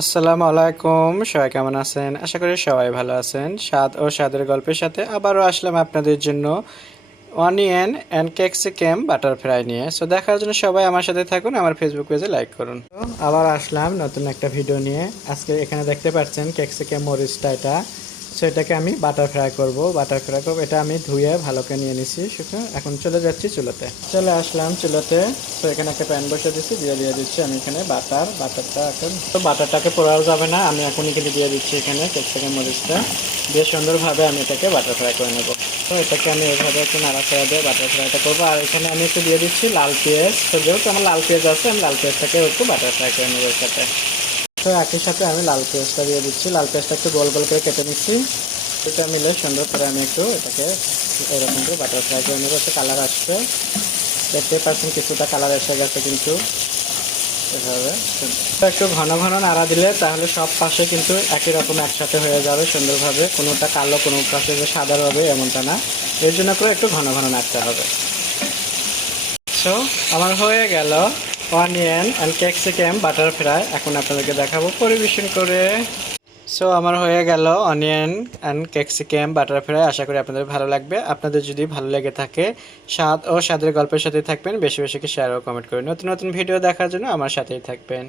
আসসালামু আলাইকুম, সবাই কেমন আছেন? আশা করি সবাই ভালো আছেন। স্বাদ ও স্বাদের গল্পের সাথে আবারও আসলাম আপনাদের জন্য onion and capsicum butter fry নিয়ে। সো দেখার জন্য সবাই আমার সাথে থাকুন, আমার ফেসবুক পেজে লাইক করুন। তো আবার আসলাম নতুন একটা ভিডিও নিয়ে। আজকে এখানে দেখতে পাচ্ছেন ক্যাপসিকাম মরিচটা এটা। সো এটাকে আমি বাটার ফ্রাই করব। এটা আমি ধুয়ে ভালো করে নিয়ে নিছি শুকনো। এখন চলে যাচ্ছি চুলোতে। চলে আসলাম চুলোতে। তো এখানে একটা প্যান বসে দিচ্ছি, দিয়ে দিচ্ছি আমি এখানে বাটারটা এখন তো বাটারটাকে পোড়াও যাবে না, আমি এখনই কিন্তু দিয়ে দিচ্ছি এখানে ক্যাপসিকাম মরিচটা দিয়ে সুন্দরভাবে আমি এটাকে বাটার ফ্রাই করে নেব। তো এটাকে আমি এভাবে একটু নাড়াচাড়া দিয়ে বাটার ফ্রাইটা করবো। আর এখানে আমি একটু দিয়ে দিচ্ছি লাল পেঁয়াজ। তো যেহেতু আমার লাল পেঁয়াজ আছে, আমি লাল পেঁয়াজটাকে একটু বাটার ফ্রাই করে নেবো এর সাথে। তো একই সাথে আমি লাল পেঁয়াজটা দিয়ে দিচ্ছি, লাল পেঁয়াজটা একটু গোল গোল করে কেটে নিচ্ছি। এটা মিলে সুন্দর করে আমি একটু এটাকে এরকম করে বাটার ফ্রাই করে নেবো। একটা কালার আসছে, দেখতে পাচ্ছেন কিছুটা কালার এসে গেছে কিন্তু এভাবে একটু ঘন ঘন নাড়া দিলে তাহলে সব পাশে কিন্তু একই রকম একসাথে হয়ে যাবে সুন্দরভাবে, কোনোটা কালো কোনো পাশে যে সাদা হবে এমনটা না। এর জন্য করে একটু ঘন ঘন নাড়তে হবে। সো আমার হয়ে গেল onion and capsicum butter fry. এখন আপনাদেরকে দেখাবো পরিবেশন করে। সো আমার হয়ে গেল onion and capsicum butter fry. আশা করি আপনাদের ভালো লাগবে। আপনাদের যদি ভালো লেগে থাকে, স্বাদ ও স্বাদের গল্পের সাথে থাকবেন, বেশি বেশি শেয়ার ও কমেন্ট করুন। নতুন নতুন ভিডিও দেখার জন্য আমার সাথেই থাকবেন।